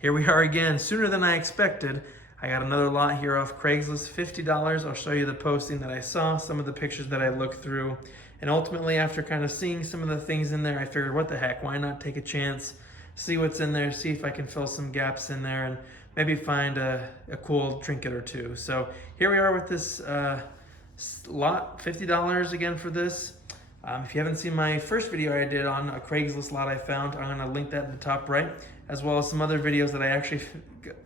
Here we are again, sooner than I expected. I got another lot here off Craigslist, $50. I'll show you the posting that I saw, some of the pictures that I looked through. And ultimately, after kind of seeing some of the things in there, I figured, what the heck, why not take a chance, see what's in there, see if I can fill some gaps in there, and maybe find a cool trinket or two. So here we are with this lot, $50 again for this. If you haven't seen my first video I did on a Craigslist lot I found, I'm gonna link that in the top right, as well as some other videos that I actually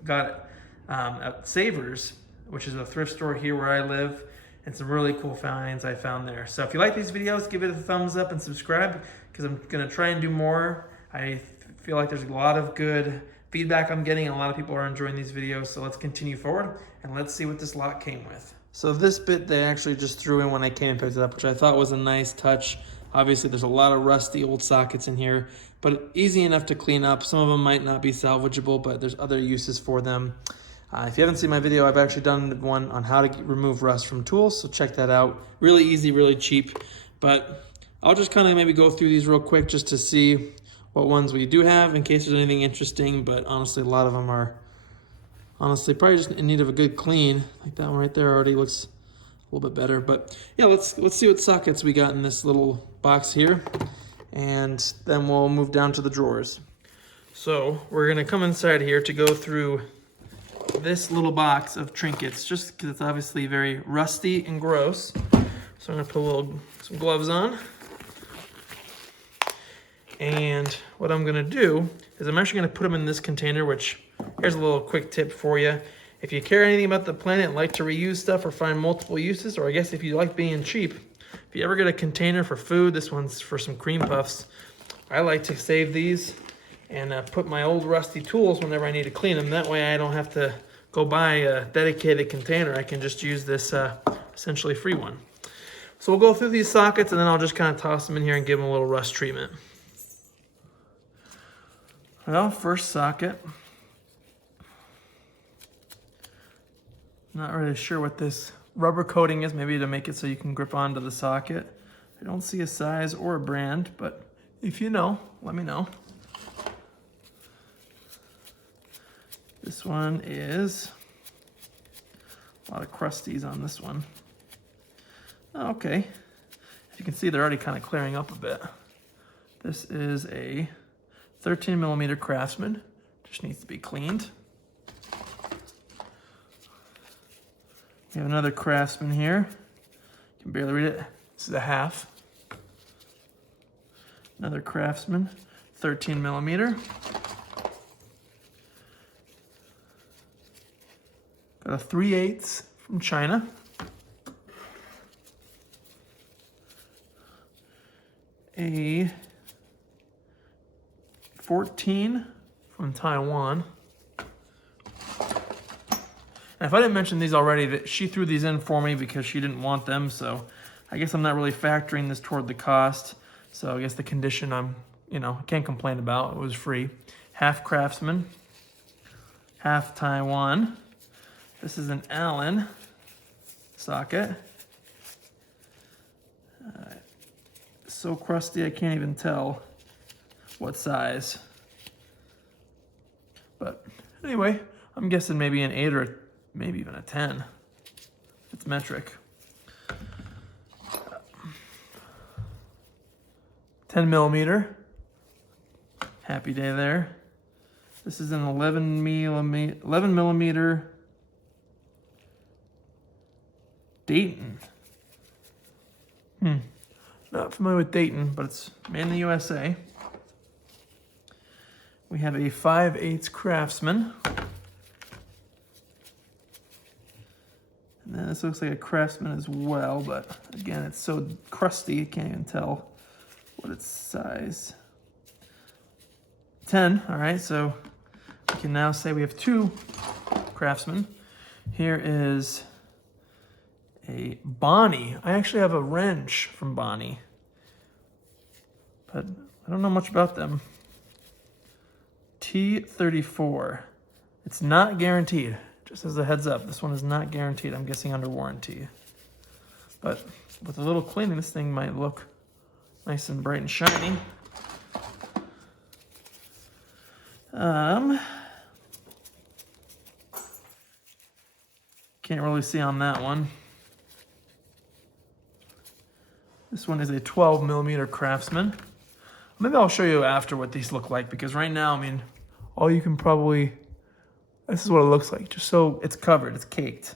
got at Savers, which is a thrift store here where I live, and some really cool finds I found there. So if you like these videos, give it a thumbs up and subscribe, because I'm gonna try and do more. I feel like there's a lot of good feedback I'm getting, and a lot of people are enjoying these videos, so let's continue forward, and let's see what this lot came with. So this bit they actually just threw in when I came and picked it up, which I thought was a nice touch. Obviously there's a lot of rusty old sockets in here, but easy enough to clean up. Some of them might not be salvageable, but there's other uses for them. If you haven't seen my video, I've actually done one on how to remove rust from tools, so check that out. Really easy, really cheap, but I'll just kind of maybe go through these real quick just to see what ones we do have in case there's anything interesting, but honestly a lot of them are probably just in need of a good clean. Like that one right there already looks a little bit better. But yeah, let's see what sockets we got in this little box here, and then we'll move down to the drawers. So we're gonna come inside here to go through this little box of trinkets, just because it's obviously very rusty and gross. So I'm gonna put some gloves on. And what I'm gonna do is I'm actually gonna put them in this container, which, here's a little quick tip for you. If you care anything about the planet and like to reuse stuff or find multiple uses, or I guess if you like being cheap, if you ever get a container for food, this one's for some cream puffs, I like to save these and put my old rusty tools whenever I need to clean them. That way I don't have to go buy a dedicated container. I can just use this essentially free one. So we'll go through these sockets, and then I'll just kind of toss them in here and give them a little rust treatment. Well, first socket. Not really sure what this rubber coating is, maybe to make it so you can grip onto the socket. I don't see a size or a brand, but if you know, let me know. This one is a lot of crusties on this one. Okay, if you can see, they're already kind of clearing up a bit. This is a 13mm Craftsman, just needs to be cleaned. We have another Craftsman here. You can barely read it. This is a half. Another Craftsman, 13mm. Got a 3/8 from China. A 14 from Taiwan. And if I didn't mention these already, that she threw these in for me because she didn't want them, so I guess I'm not really factoring this toward the cost. So I guess the condition I can't complain about. It was free. Half Craftsman, half Taiwan. This is an Allen socket. So crusty I can't even tell what size. But anyway, I'm guessing maybe an 8 or maybe even a 10. If it's metric. 10mm. Happy day there. This is an 11mm Dayton. Not familiar with Dayton, but it's made in the USA. We have a 5/8 Craftsman. And then this looks like a Craftsman as well, but again, it's so crusty, I can't even tell what its size. 10, all right, so we can now say we have 2 Craftsman. Here is a Bonnie. I actually have a wrench from Bonnie, but I don't know much about them. T34. It's not guaranteed. Just as a heads up, this one is not guaranteed. I'm guessing under warranty. But with a little cleaning, this thing might look nice and bright and shiny. Can't really see on that one. This one is a 12mm Craftsman. Maybe I'll show you after what these look like, because right now, I mean, all you can probably, this is what it looks like, just so it's covered, it's caked.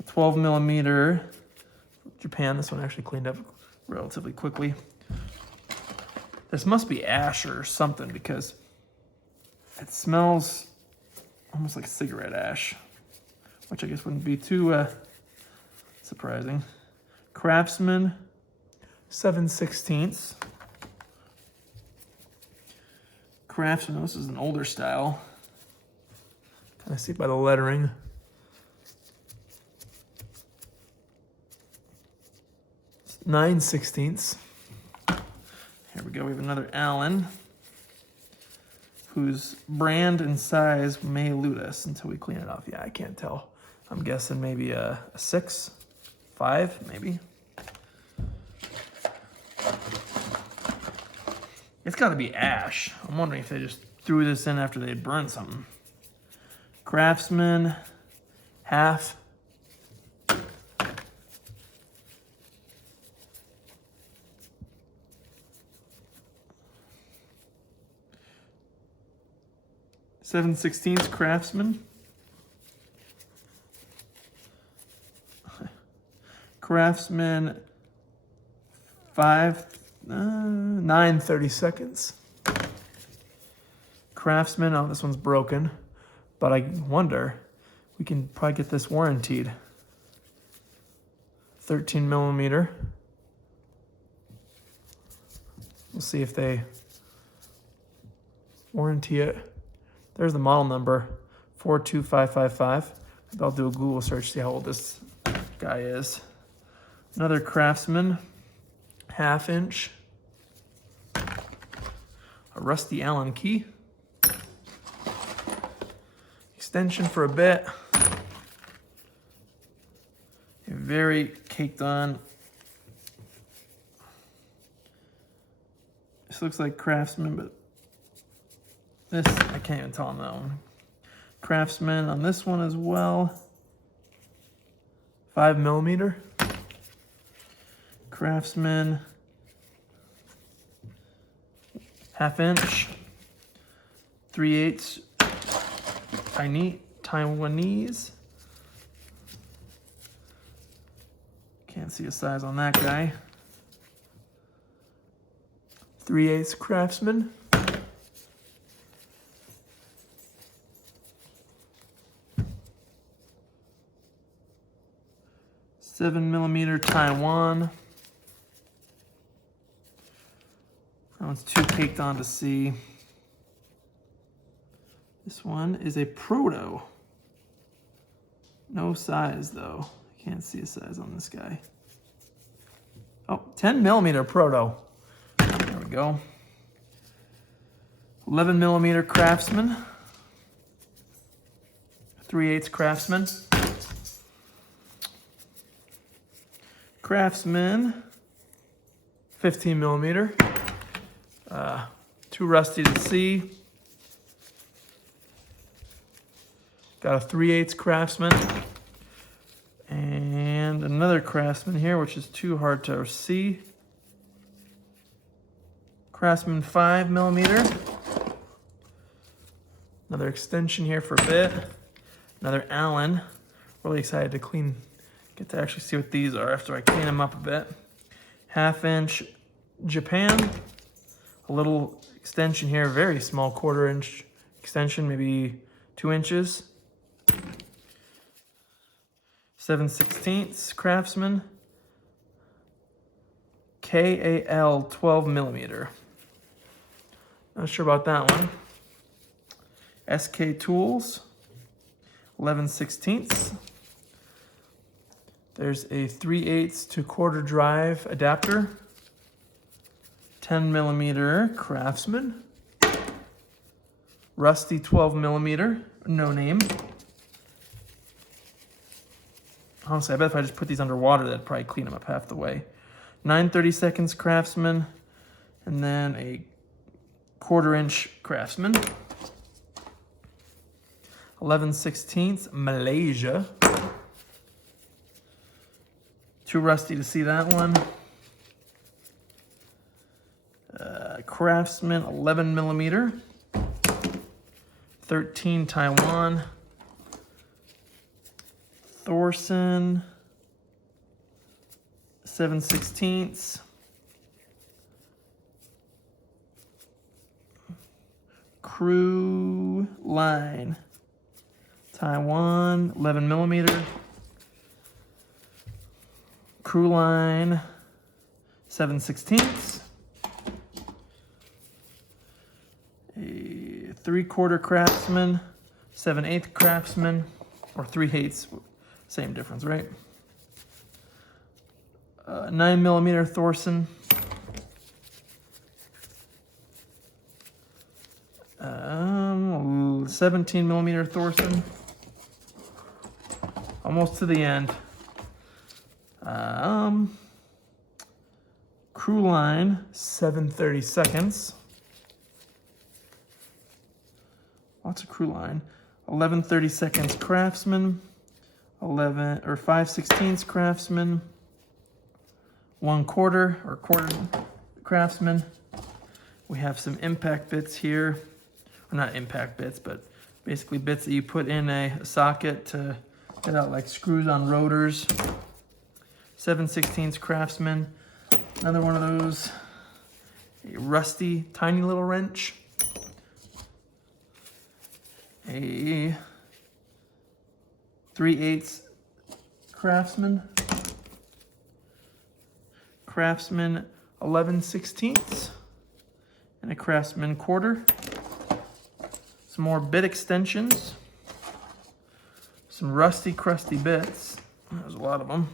A 12mm Japan. This one actually cleaned up relatively quickly. This must be ash or something, because it smells almost like cigarette ash, which I guess wouldn't be too surprising. Craftsman 7/16. Craftsman, this is an older style. Kind of see by the lettering. It's 9/16. Here we go, we have another Allen, whose brand and size may elude us until we clean it off. Yeah, I can't tell. I'm guessing maybe a 6, 5, maybe. It's gotta be ash. I'm wondering if they just threw this in after they burned something. Craftsman, half. (7/16) Craftsman. Craftsman 9/32. Craftsman, oh, this one's broken, but I wonder, we can probably get this warranted. 13mm. We'll see if they warranty it. There's the model number, 42555. Maybe I'll do a Google search, see how old this guy is. Another Craftsman, 1/2 inch. A rusty Allen key. Extension for a bit. Very caked on. This looks like Craftsman, but this, I can't even tell on that one. Craftsman on this one as well. 5mm. Craftsman, 1/2 inch. 3/8 Taiwanese. Can't see a size on that guy. 3/8 Craftsman. (7mm) Taiwan. That one's too caked on to see. This one is a proto. No size though. Can't see a size on this guy. Oh, 10mm proto. There we go. 11mm Craftsman. 3/8 Craftsman. Craftsman, 15mm. Too rusty to see. Got a 3/8 Craftsman. And another Craftsman here, which is too hard to see. Craftsman 5mm. Another extension here for a bit. Another Allen. Really excited to get to actually see what these are after I clean them up a bit. 1/2 inch Japan. A little extension here, very small 1/4 inch extension, maybe 2 inches. 7/16 Craftsman. KAL 12mm. Not sure about that one. SK Tools. 11/16. There's a 3/8 to 1/4 drive adapter. 10mm Craftsman. Rusty 12mm, no name. Honestly, I bet if I just put these underwater, that'd probably clean them up half the way. 9/32 Craftsman, and then a 1/4 inch Craftsman. 11/16 Malaysia. Too rusty to see that one. Craftsman 11 millimeter. 13 Taiwan. Thorson 7/16. Crew line. Taiwan 11 millimeter. Crew line 7/16. A 3/4 Craftsman, 7/8 Craftsman, or 3/8, same difference, right? 9 millimeter Thorson. 17 millimeter Thorson. Almost to the end. Crew line 7/32. Lots of crew line. 11/32 Craftsman. 5/16 Craftsman. 1/4 or quarter Craftsman. We have some impact bits here. Or not impact bits, but basically bits that you put in a socket to get out like screws on rotors. 7/16 Craftsman. Another one of those. A rusty, tiny little wrench. A 3/8 Craftsman. Craftsman 11/16. And a Craftsman 1/4. Some more bit extensions. Some rusty, crusty bits. There's a lot of them.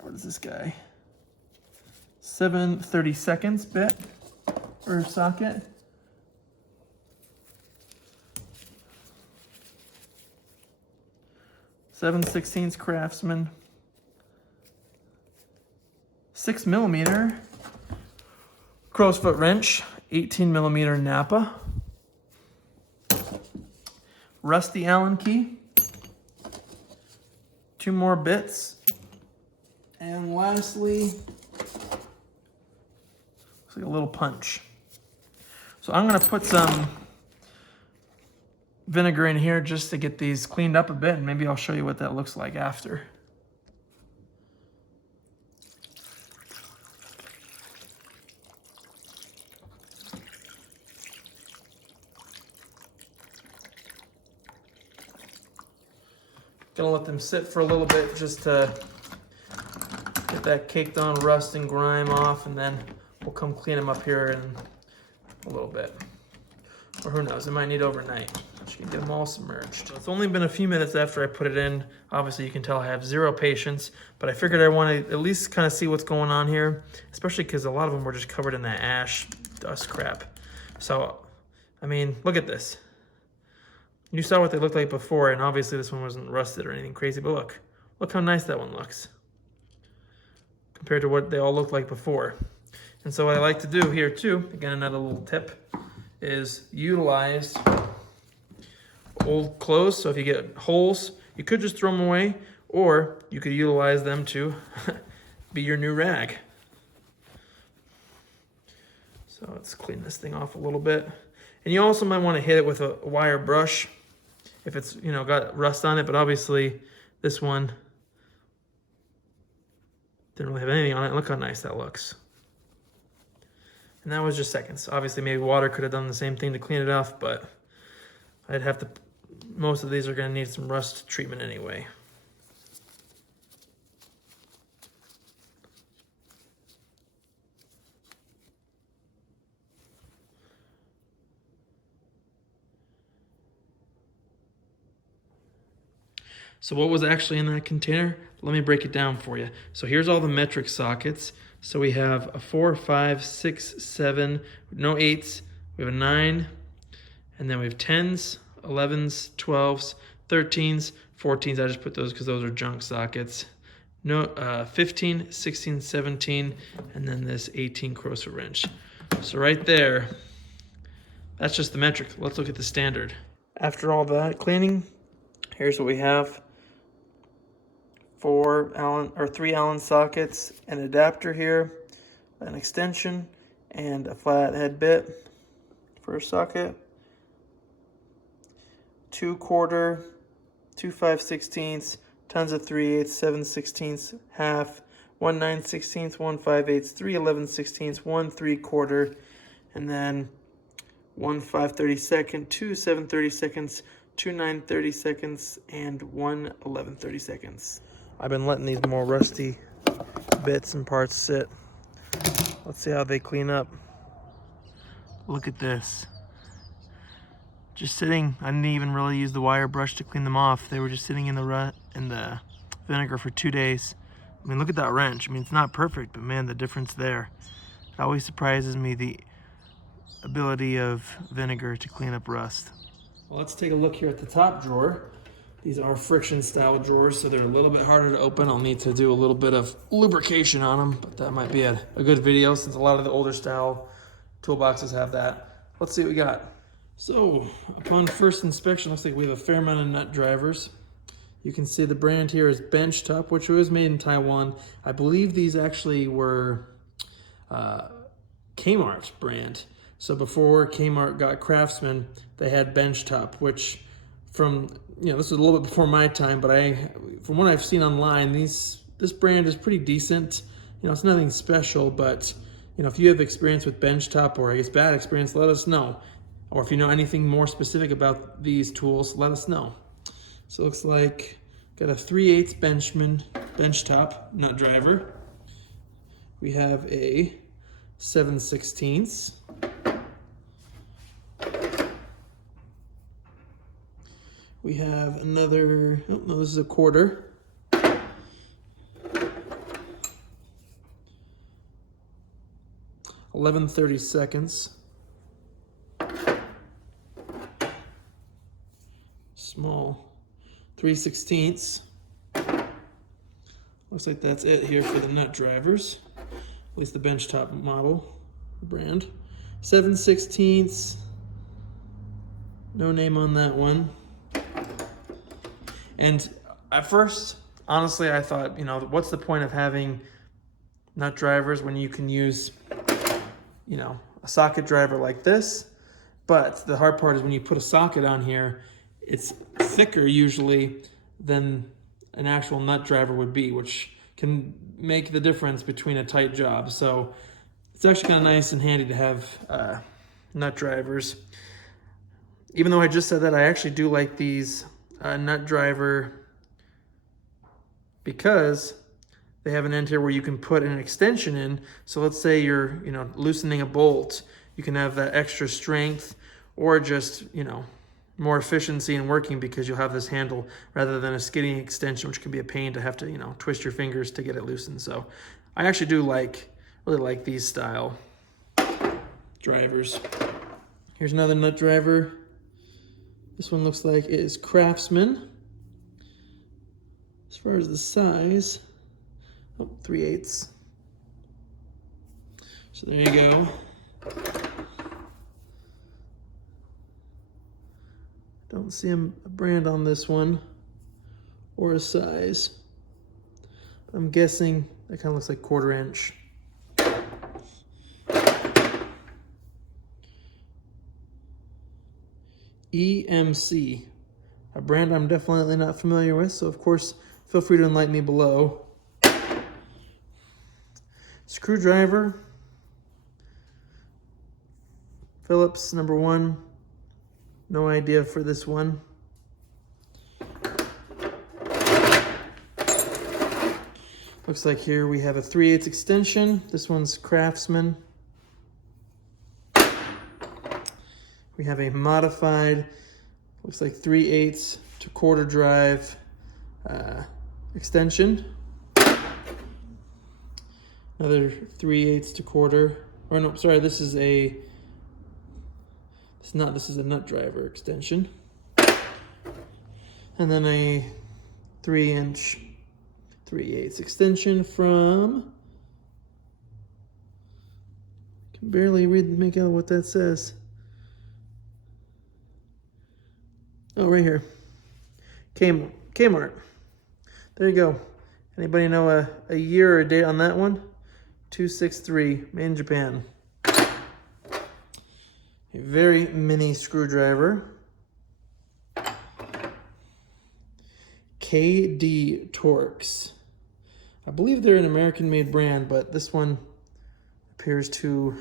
What is this guy? 7/32 bit or socket. (7/16 Craftsman). 6 millimeter crow's foot wrench. 18 millimeter Napa. Rusty Allen key. 2 more bits. And lastly, looks like a little punch. So I'm gonna put some vinegar in here just to get these cleaned up a bit, and maybe I'll show you what that looks like after. Gonna let them sit for a little bit just to get that caked on rust and grime off, and then we'll come clean them up here in a little bit. Or who knows, it might need overnight. Just get them all submerged. So it's only been a few minutes after I put it in. Obviously you can tell I have zero patience, but I figured I want to at least kind of see what's going on here, especially because a lot of them were just covered in that ash dust crap. So, I mean, look at this. You saw what they looked like before, and obviously this one wasn't rusted or anything crazy, but look how nice that one looks compared to what they all looked like before. And so what I like to do here too, again, another little tip, is utilize old clothes. So if you get holes, you could just throw them away, or you could utilize them to be your new rag. So let's clean this thing off a little bit. And you also might want to hit it with a wire brush if it's, you know, got rust on it, but obviously this one didn't really have anything on it. Look how nice that looks. And that was just seconds. Obviously maybe water could have done the same thing to clean it off, but I'd have to, most of these are gonna need some rust treatment anyway. So what was actually in that container? Let me break it down for you. So here's all the metric sockets. So we have a 4, 5, 6, 7, no 8s, we have a 9, and then we have 10s, 11s, 12s, 13s, 14s. I just put those because those are junk sockets. No, 15, 16, 17, and then this 18 crow's foot wrench. So right there, That's just the metric. Let's look at the standard. After all that cleaning, here's what we have. 3 Allen sockets, an adapter here, an extension, and a flathead bit for a socket. 2 1/4, 2 5/16, tons of 3/8, 7/16, half, 1 9/16, 1 5/8, 3 11/16, 1 3/4, and then 1 5/32, 2 7/32, 2 9/32, and 1 11/32. I've been letting these more rusty bits and parts sit. Let's see how they clean up. Look at this. Just sitting. I didn't even really use the wire brush to clean them off. They were just sitting in the vinegar for 2 days. I mean, look at that wrench. I mean, it's not perfect, but man, the difference there. It always surprises me, the ability of vinegar to clean up rust. Well, let's take a look here at the top drawer. These are friction style drawers, so they're a little bit harder to open. I'll need to do a little bit of lubrication on them, but that might be a good video since a lot of the older style toolboxes have that. Let's see what we got. So, upon first inspection, looks like we have a fair amount of nut drivers. You can see the brand here is Benchtop, which was made in Taiwan. I believe these actually were Kmart brand. So before Kmart got Craftsman, they had Benchtop, which this is a little bit before my time, but from what I've seen online, this brand is pretty decent. It's nothing special, but if you have experience with Benchtop, or I guess bad experience, let us know. Or if you know anything more specific about these tools, let us know. So it looks like got a 3/8 Benchtop nut driver. We have a 7/16. We have another, oh no, this is a 1/4. (11/32). Small 3/16. Looks like that's it here for the nut drivers, at least the Benchtop model brand. 7/16. No name on that one. And at first, honestly, I thought, what's the point of having nut drivers when you can use, a socket driver like this? But the hard part is when you put a socket on here, it's thicker usually than an actual nut driver would be, which can make the difference between a tight job. So it's actually kind of nice and handy to have nut drivers. Even though I just said that, I actually do like these nut driver because they have an end here where you can put an extension in. So let's say you're loosening a bolt, you can have that extra strength, or just more efficiency in working because you'll have this handle rather than a skidding extension, which can be a pain to have to twist your fingers to get it loosened. So I actually do really like these style drivers. Here's another nut driver. This one looks like it is Craftsman. As far as the size, 3/8. So there you go. Don't see a brand on this one or a size. I'm guessing that kind of looks like 1/4 inch. EMC, a brand I'm definitely not familiar with, so of course feel free to enlighten me below. Screwdriver, Phillips #1, no idea for this one. Looks like here we have a 3/8 extension. This one's Craftsman. We have a modified, looks like 3/8 to 1/4 drive extension. Another 3/8 to 1/4. Or no, sorry, this is a nut driver extension. And then a 3-inch 3/8 extension from, can barely make out what that says. Oh, right here. Kmart. There you go. Anybody know a year or a date on that one? 263, made in Japan. A very mini screwdriver. KD Torx. I believe they're an American-made brand, but this one appears to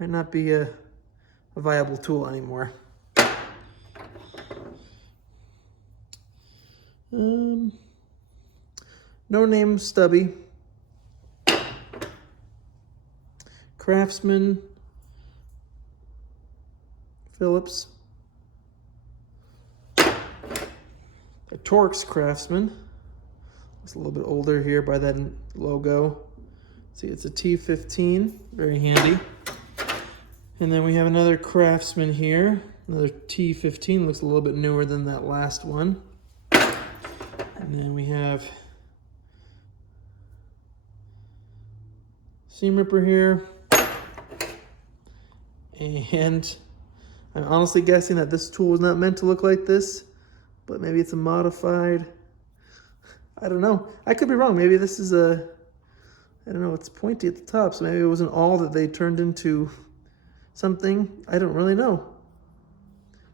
might not be a viable tool anymore. No name stubby. Craftsman. Phillips. A Torx Craftsman. It's a little bit older here by that logo. See, it's a T15, very handy. And then we have another Craftsman here, another T15, looks a little bit newer than that last one. And then we have seam ripper here. And I'm honestly guessing that this tool was not meant to look like this, but maybe it's a modified, I don't know. I could be wrong. Maybe this is a, I don't know, it's pointy at the top, so maybe it wasn't all that they turned into something. I don't really know.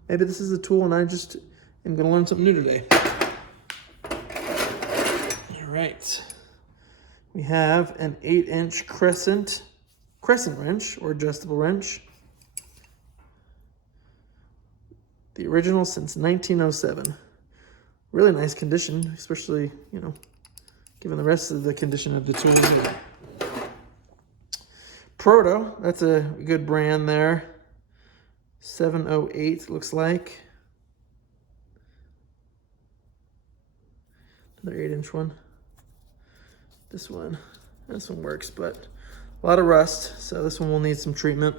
Maybe this is a tool and I just am gonna learn something new today. All right. We have an 8-inch crescent wrench or adjustable wrench. The original since 1907. Really nice condition, especially, you know, given the rest of the condition of the tool. Proto, that's a good brand there. 708 looks like. Another 8-inch one. This one works, but a lot of rust, so this one will need some treatment.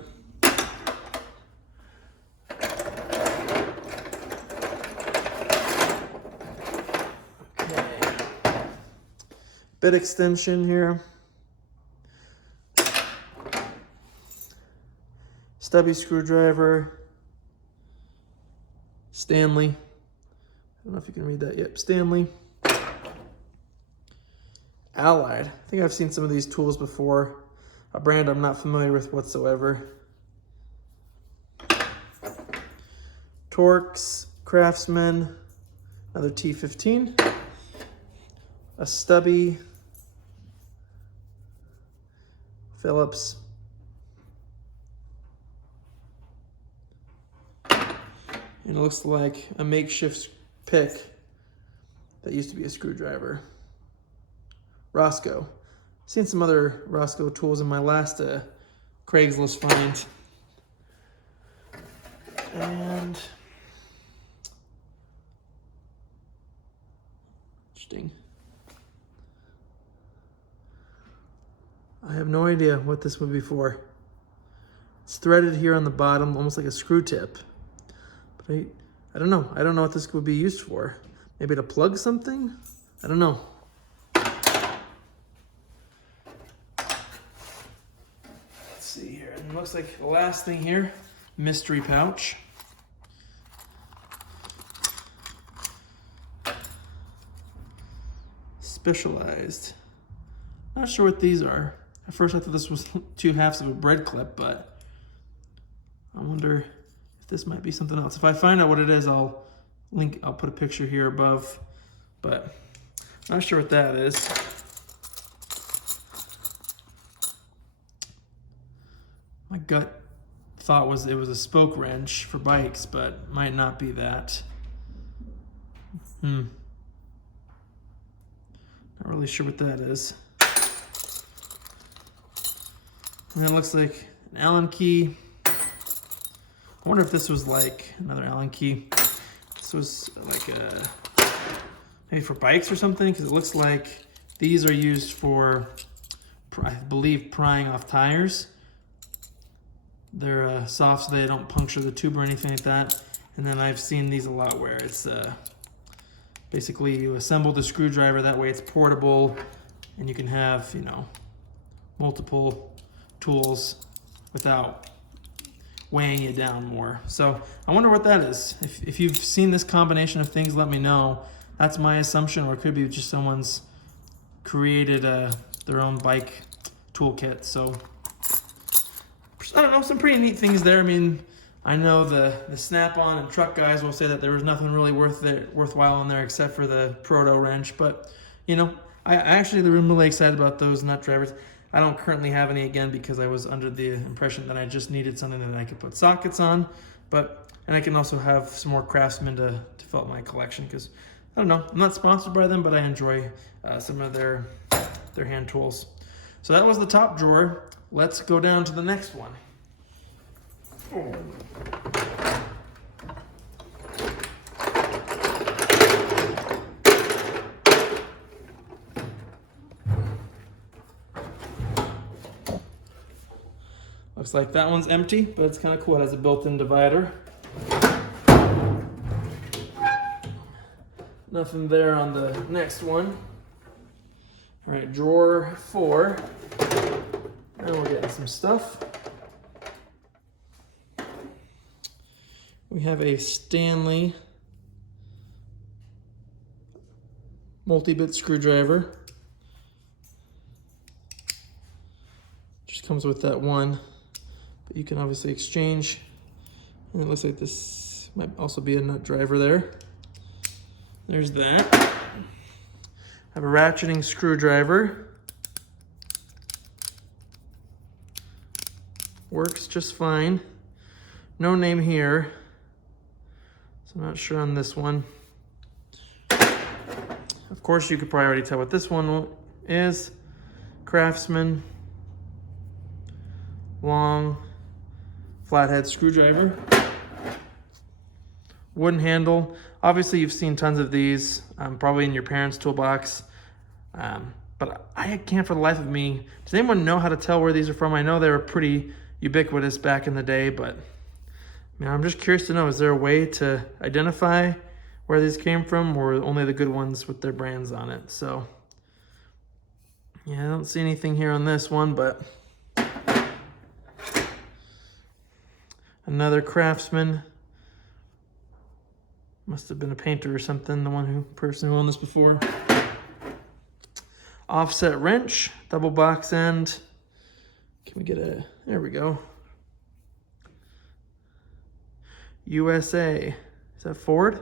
Bit extension here. Stubby screwdriver. Stanley. I don't know if you can read that yet. Stanley. Allied. I think I've seen some of these tools before. A brand I'm not familiar with whatsoever. Torx, Craftsman, another T15. A stubby, Phillips. And it looks like a makeshift pick that used to be a screwdriver. Roscoe. Seen some other Roscoe tools in my last Craigslist find. And interesting. I have no idea what this would be for. It's threaded here on the bottom, almost like a screw tip. But I don't know. I don't know what this would be used for. Maybe to plug something? I don't know. Let's see here. And it looks like the last thing here, mystery pouch. Specialized. Not sure what these are. At first I thought this was 2 halves of a bread clip, but I wonder if this might be something else. If I find out what it is, I'll put a picture here above, but I'm not sure what that is. My gut thought it was a spoke wrench for bikes, but might not be that. Not really sure what that is. And then it looks like an Allen key. I wonder if this was like another Allen key. This was like maybe for bikes or something, because it looks like these are used for, I believe, prying off tires. They're soft so they don't puncture the tube or anything like that. And then I've seen these a lot where it's basically you assemble the screwdriver, that way it's portable and you can have, you know, multiple tools without weighing you down more. So I wonder what that is. If you've seen this combination of things, let me know. That's my assumption, or it could be just someone's created their own bike toolkit. So I don't know, some pretty neat things there. I mean, I know the Snap-on and truck guys will say that there was nothing really worthwhile in there except for the proto wrench, but you know, I actually am really excited about those nut drivers. I don't currently have any, again, because I was under the impression that I just needed something that I could put sockets on, and I can also have some more Craftsman to fill up my collection, because I don't know, I'm not sponsored by them, but I enjoy some of their hand tools. So that was the top drawer. Let's go down to the next one. Oh. Looks like that one's empty, but it's kind of cool. It has a built-in divider. Nothing there on the next one. All right, drawer 4. Now we're getting some stuff. We have a Stanley multi-bit screwdriver. Just comes with that one, but you can obviously exchange. And it looks like this might also be a nut driver there. There's that. I have a ratcheting screwdriver. Works just fine. No name here, so I'm not sure on this one. Of course, you could probably already tell what this one is. Craftsman. Long flathead screwdriver. Wooden handle. Obviously, you've seen tons of these, probably in your parents' toolbox. But I can't for the life of me. Does anyone know how to tell where these are from? I know they were pretty ubiquitous back in the day, but man, I'm just curious to know, is there a way to identify where these came from, or only the good ones with their brands on it? So yeah, I don't see anything here on this one, but another Craftsman. Must have been a painter or something, the person who owned this before. Offset wrench, double box end. Can we get there we go. USA. Is that Ford?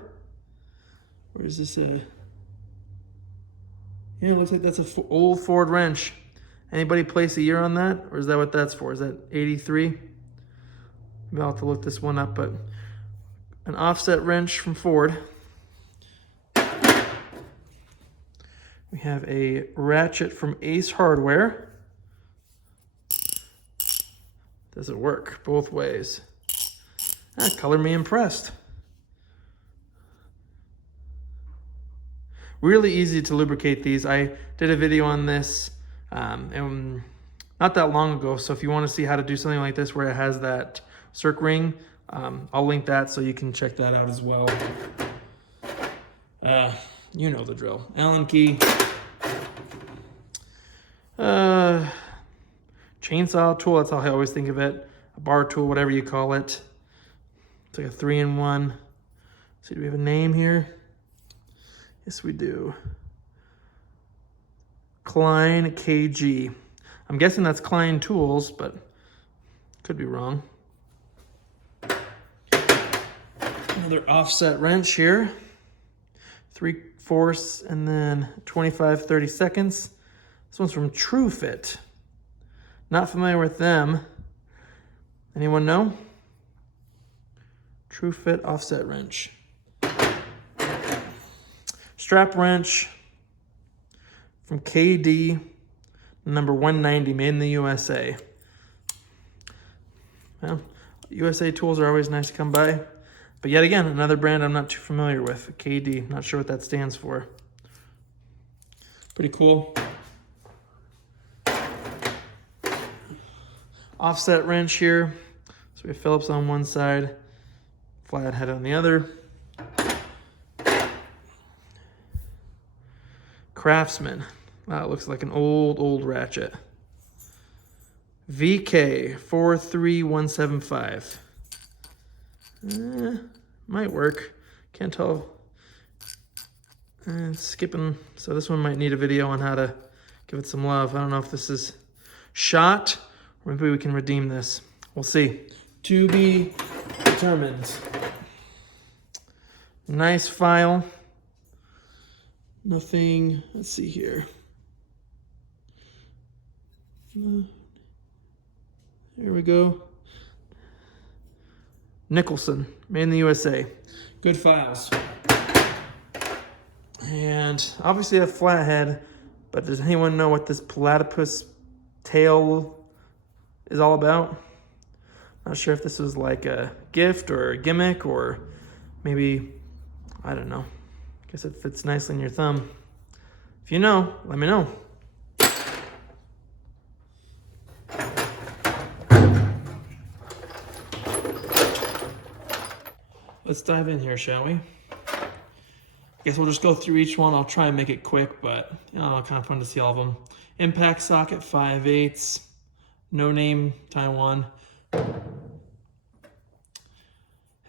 Or is this yeah, it looks like that's an old Ford wrench. Anybody place a year on that? Or is that what that's for? Is that 83? Maybe I'll have to look this one up, but an offset wrench from Ford. We have a ratchet from Ace Hardware. Does it work both ways? Color me impressed. Really easy to lubricate these. I did a video on this and not that long ago, so if you want to see how to do something like this where it has that circ ring, I'll link that so you can check that out as well. You know the drill. Allen key. Chainsaw tool, that's how I always think of it. A bar tool, whatever you call it. It's like a 3-in-1. So do we have a name here? Yes, we do. Klein KG. I'm guessing that's Klein Tools, but could be wrong. Another offset wrench here. 3/4 and then 25/32. This one's from TrueFit. Not familiar with them. Anyone know? TrueFit offset wrench. Strap wrench from KD, number 190, made in the USA. Well, USA tools are always nice to come by. But yet again, another brand I'm not too familiar with, KD. Not sure what that stands for. Pretty cool. Offset wrench here. So we have Phillips on one side, flathead on the other. Craftsman. Wow, it looks like an old ratchet. VK 43175. Might work. Can't tell. It's skipping. So this one might need a video on how to give it some love. I don't know if this is shot or maybe we can redeem this. We'll see. To be determined. Nice file. Nothing. Let's see here. Here we go. Nicholson, made in the USA. Good files. And obviously a flathead, but does anyone know what this platypus tail is all about? Not sure if this was like a gift or a gimmick or maybe, I don't know. I guess it fits nicely in your thumb. If you know, let me know. Let's dive in here, shall we? I guess we'll just go through each one. I'll try and make it quick, but kind of fun to see all of them. Impact socket 5/8, no name, Taiwan. Have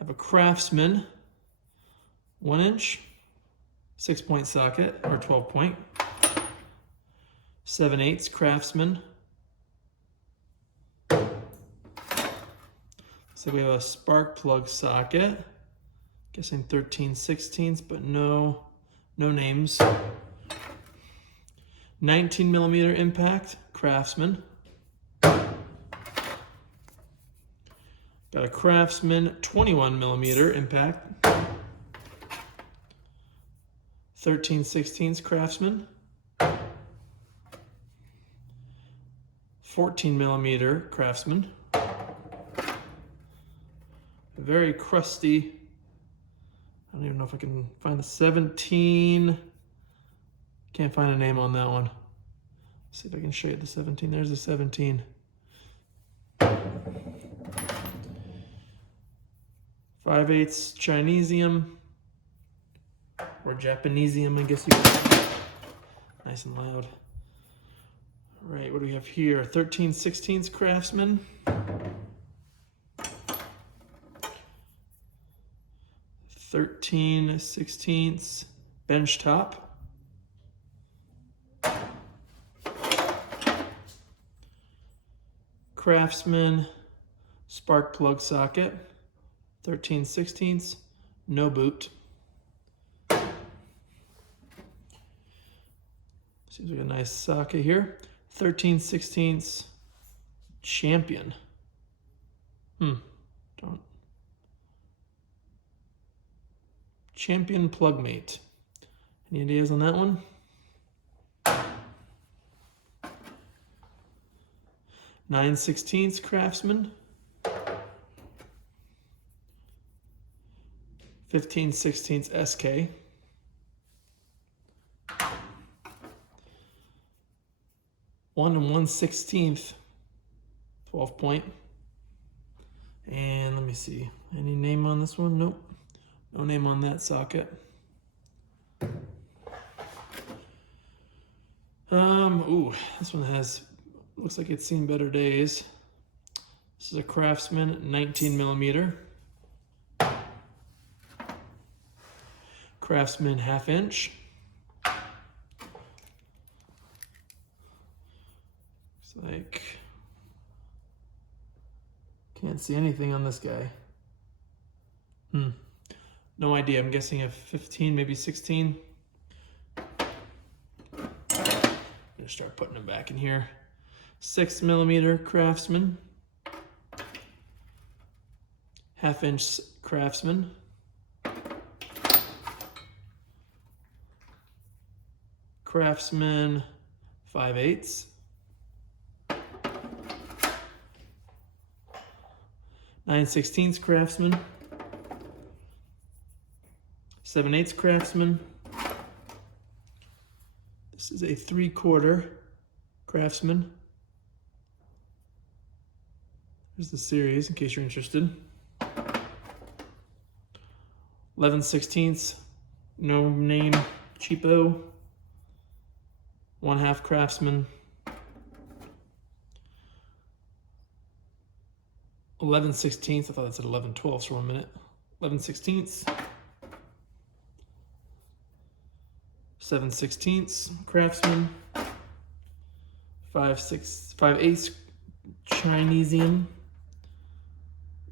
a Craftsman 1-inch 6-point socket or 12-point. 7/8 Craftsman. So we have a spark plug socket. Guessing 13/16, but no names. 19mm impact, Craftsman. Got a Craftsman 21mm impact. 13/16 Craftsman. 14mm Craftsman. Very crusty. I don't even know if I can find the 17. Can't find a name on that one. Let's see if I can show you the 17. There's the 17. 5/8 Chinesium or Japanesium, I guess you could. Nice and loud. All right, what do we have here? 13/16 Craftsman. 13/16 bench top. Craftsman spark plug socket. 13/16 no boot. Seems like a nice socket here. 13/16 Champion. Don't. Champion plug mate. Any ideas on that one? (9/16 Craftsman. 15/16 SK. (1 1/16 12-point. And let me see. Any name on this one? Nope. No name on that socket. This one looks like it's seen better days. This is a Craftsman 19mm. Craftsman 1/2 inch. Looks like, can't see anything on this guy. No idea. I'm guessing a 15, maybe 16. I'm gonna start putting them back in here. 6mm Craftsman. 1/2 inch Craftsman. Craftsman 5/8. 9/16 Craftsman. 7/8 Craftsman. This is a 3/4 Craftsman. Here's the series in case you're interested. 11/16, no name, cheapo. 1/2 Craftsman. 11/16, I thought it said 11/12 for 1 minute. 11/16, 7/16 Craftsman, 5/8 Chinesium,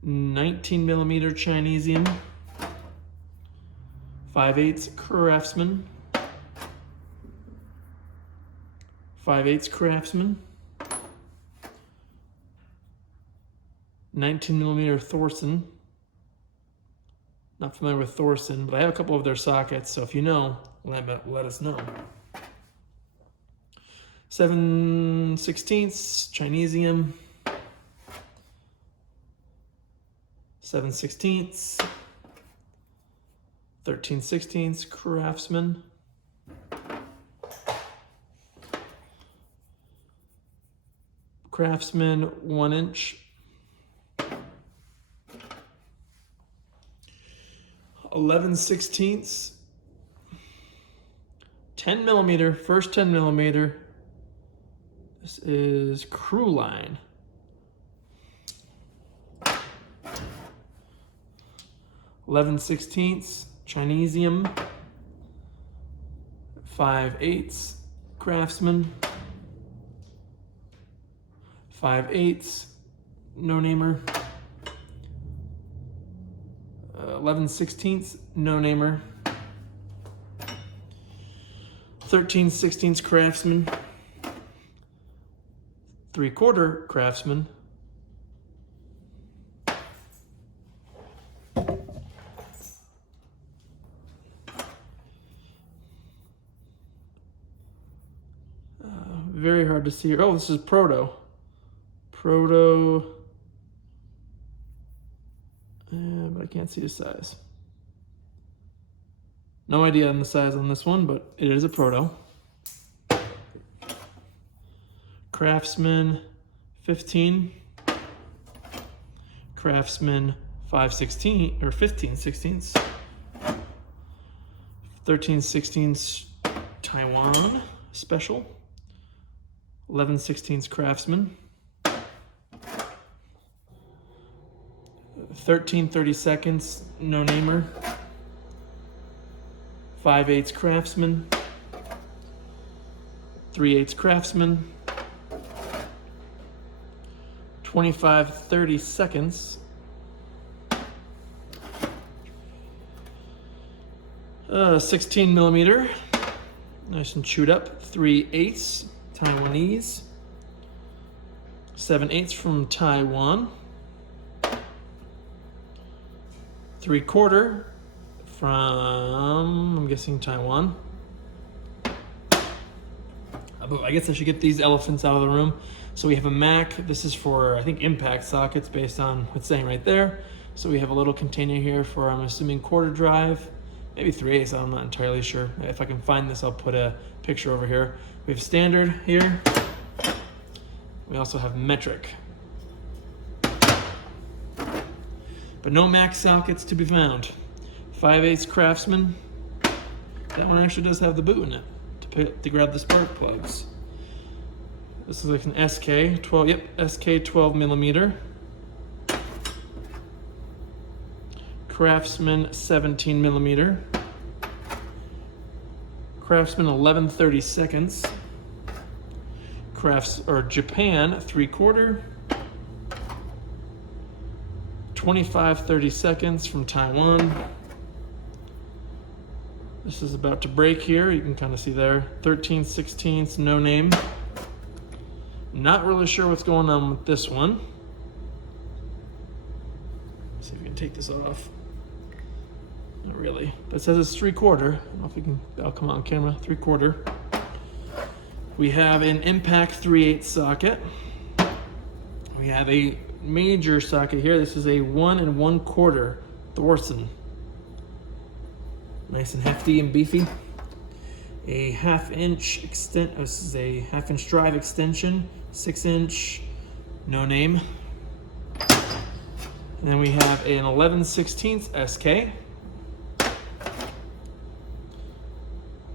19mm Chinesium, 5/8 Craftsman, 5/8 Craftsman, 19mm Thorson. Not familiar with Thorson, but I have a couple of their sockets, so if you know, let us know. 7/16 Chinesium, 7/16, 13/16 Craftsman, Craftsman 1-inch, 11/16, 10mm, first 10mm. This is Crew Line. 11/16 Chinesium, 5/8 Craftsman, 5/8 no namer, 11/16 no namer, 13/16 Craftsman, 3/4 Craftsman, very hard to see here. Oh, this is Proto, but I can't see the size. No idea on the size on this one, but it is a Proto. Craftsman 15, Craftsman 5/16 or 15/16, 13/16 Taiwan special, 11/16 Craftsman, 13/32 no namer, 5/8 Craftsman, 3/8 Craftsman, 25/32, 16mm, nice and chewed up, 3/8 Taiwanese, 7/8 from Taiwan, 3/4 from, I'm guessing, Taiwan. I guess I should get these elephants out of the room. So we have a Mac. This is for, I think, impact sockets based on what's saying right there. So we have a little container here for, I'm assuming, quarter drive, maybe 3/8, I'm not entirely sure. If I can find this, I'll put a picture over here. We have standard here. We also have metric. But no Mac sockets to be found. 5/8 Craftsman. That one actually does have the boot in it to grab the spark plugs. This is like an SK 12. Yep, SK 12mm. Craftsman 17mm. Craftsman 11/32. Japan 3/4. 25/32 from Taiwan. This is about to break here. You can kind of see there. 13/16 no name. Not really sure what's going on with this one. Let's see if we can take this off. Not really. But it says it's 3/4. I don't know if we can, I'll come on camera. 3/4. We have an impact 3/8 socket. We have a major socket here. This is a 1 1/4 Thorson. Nice and hefty and beefy. A 1/2" extent. This is a 1/2" drive extension. 6" no name. And then we have an 11/16 SK.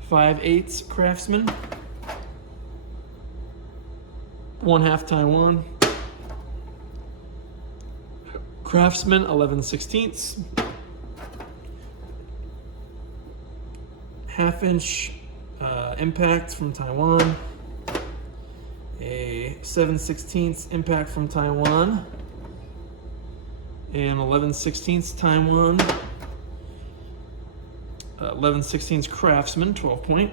5/8 Craftsman. 1/2 Taiwan. Craftsman 11/16. 1/2" impact from Taiwan, a 7/16 impact from Taiwan, and 11/16 Taiwan, 11/16 Craftsman 12 point,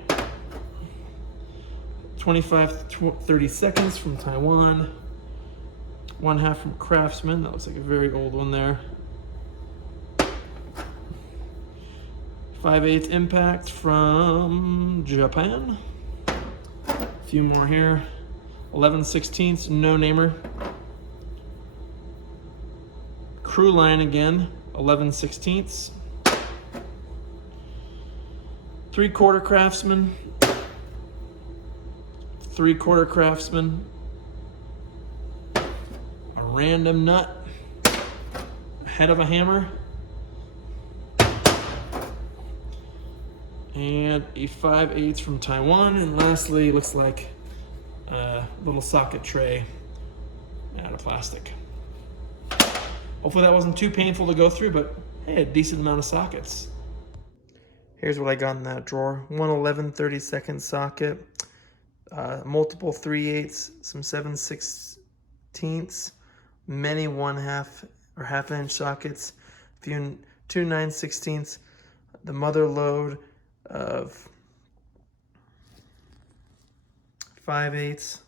25/30 seconds from Taiwan, 1/2 from Craftsman. That looks like a very old one there. 5/8 impact from Japan. A few more here. 11/16 no namer. Crew line again. 11/16. 3/4 Craftsman. 3/4 Craftsman. A random nut. Head of a hammer. And a 5/8 from Taiwan. And lastly, looks like a little socket tray out of plastic. Hopefully that wasn't too painful to go through, but hey, a decent amount of sockets. Here's what I got in that drawer. One 11/32 socket, multiple 3/8, some 7/16, many 1/2 or 1/2 inch sockets, two 9/16, the mother load of 5/8,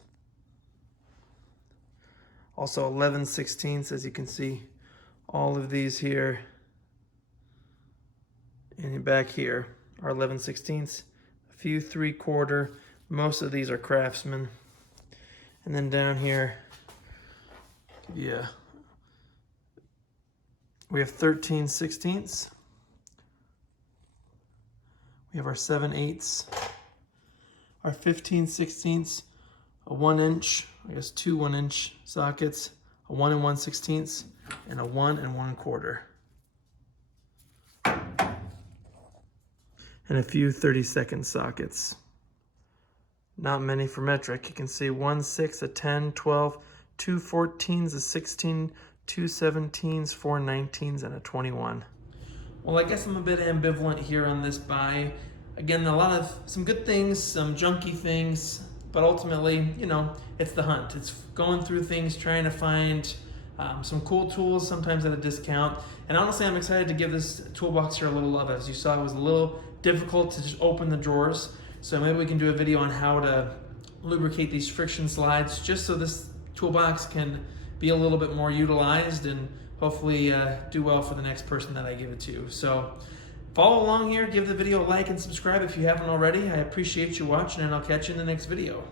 also 11/16, as you can see, all of these here and back here are 11/16, a few 3/4, most of these are Craftsman, and then down here, yeah, we have 13/16. We have our 7/8, our 15/16, a 1 inch, I guess 2 1 inch sockets, a 1 1/16, and a 1 1/4. And a few 30-second sockets. Not many for metric. You can see 1 6, a 10, 12, 2 14s, a 16, 2 17s, 4 19s, and a 21. Well, I guess I'm a bit ambivalent here on this buy. Again, some good things, some junky things, but ultimately, you know, it's the hunt. It's going through things, trying to find some cool tools, sometimes at a discount. And honestly, I'm excited to give this toolbox here a little love. As you saw, it was a little difficult to just open the drawers. So maybe we can do a video on how to lubricate these friction slides, just so this toolbox can be a little bit more utilized and hopefully do well for the next person that I give it to. So follow along here, give the video a like and subscribe if you haven't already. I appreciate you watching, and I'll catch you in the next video.